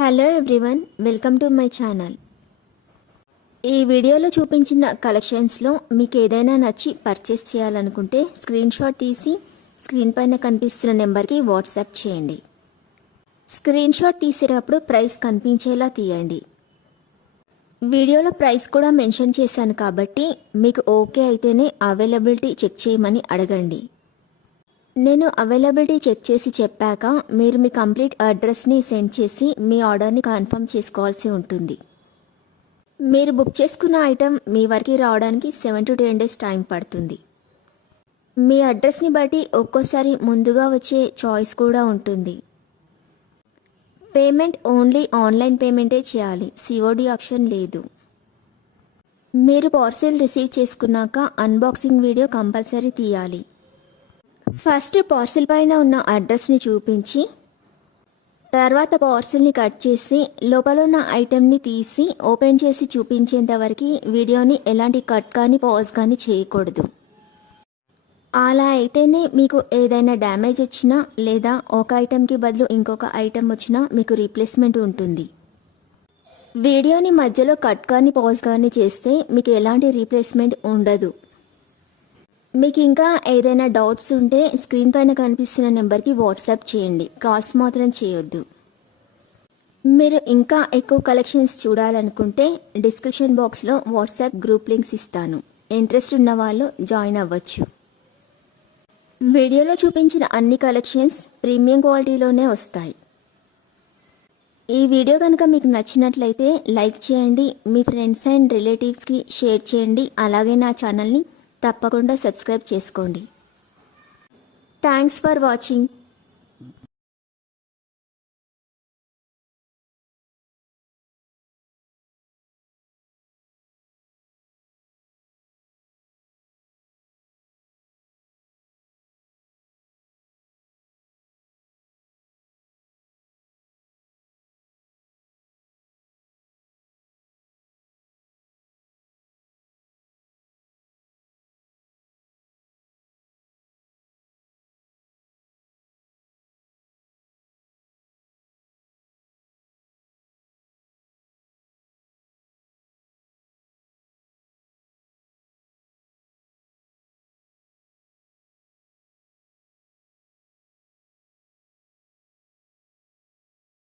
Hello everyone, welcome to my channel. ఈ వీడియోలో చూపించిన కలెక్షన్స్లో మీకు ఏదైనా నచ్చి పర్చేస్ చేయాలనుకుంటే స్క్రీన్ షాట్ తీసి స్క్రీన్ పైన కనిపిస్తున్న నెంబర్కి వాట్సాప్ చేయండి. స్క్రీన్ షాట్ తీసేటప్పుడు ప్రైస్ కనిపించేలా తీయండి. వీడియోలో ప్రైస్ కూడా మెన్షన్ చేశాను కాబట్టి మీకు ఓకే అయితేనే అవైలబిలిటీ చెక్ చేయమని అడగండి. నేను అవైలబిలిటీ చెక్ చేసి చెప్పాక మీరు మీ కంప్లీట్ అడ్రస్ని సెండ్ చేసి మీ ఆర్డర్ని కన్ఫర్మ్ చేసుకోవాల్సి ఉంటుంది. మీరు బుక్ చేసుకున్న ఐటెం మీ వరకు రావడానికి 7 to 10 days టైం పడుతుంది. మీ అడ్రస్ని బట్టి ఒక్కోసారి ముందుగా వచ్చే చాయిస్ కూడా ఉంటుంది. పేమెంట్ ఓన్లీ ఆన్లైన్ పేమెంటే చేయాలి, సిఓడి ఆప్షన్ లేదు. మీరు పార్సిల్ రిసీవ్ చేసుకున్నాక అన్బాక్సింగ్ వీడియో కంపల్సరీ తీయాలి. ఫస్ట్ పార్సిల్ పైన ఉన్న అడ్రస్ని చూపించి తర్వాత పార్సిల్ని కట్ చేసి లోపల ఉన్న ఐటెంని తీసి ఓపెన్ చేసి చూపించేంత వరకు వీడియోని ఎలాంటి కట్ కానీ పాజ్ కానీ చేయకూడదు. అలా అయితేనే మీకు ఏదైనా డ్యామేజ్ వచ్చినా లేదా ఒక ఐటెంకి బదులు ఇంకొక ఐటెం వచ్చినా మీకు రీప్లేస్మెంట్ ఉంటుంది. వీడియోని మధ్యలో కట్ కానీ పాజ్ కానీ చేస్తే మీకు ఎలాంటి రీప్లేస్మెంట్ ఉండదు. మీకు ఇంకా ఏదైనా డౌట్స్ ఉంటే స్క్రీన్ పైన కనిపిస్తున్న నెంబర్కి వాట్సాప్ చేయండి, కాల్స్ మాత్రం చేయొద్దు. మీరు ఇంకా ఎక్కువ కలెక్షన్స్ చూడాలనుకుంటే డిస్క్రిప్షన్ బాక్స్లో వాట్సాప్ గ్రూప్ లింక్స్ ఇస్తాను, ఇంట్రెస్ట్ ఉన్న వాళ్ళు జాయిన్ అవ్వచ్చు. వీడియోలో చూపించిన అన్ని కలెక్షన్స్ ప్రీమియం క్వాలిటీలోనే వస్తాయి. ఈ వీడియో కనుక మీకు నచ్చినట్లయితే లైక్ చేయండి, మీ ఫ్రెండ్స్ అండ్ రిలేటివ్స్కి షేర్ చేయండి. అలాగే నా ఛానల్ని తప్పకుండా సబ్స్క్రైబ్ చేసుకోండి. Thanks for watching.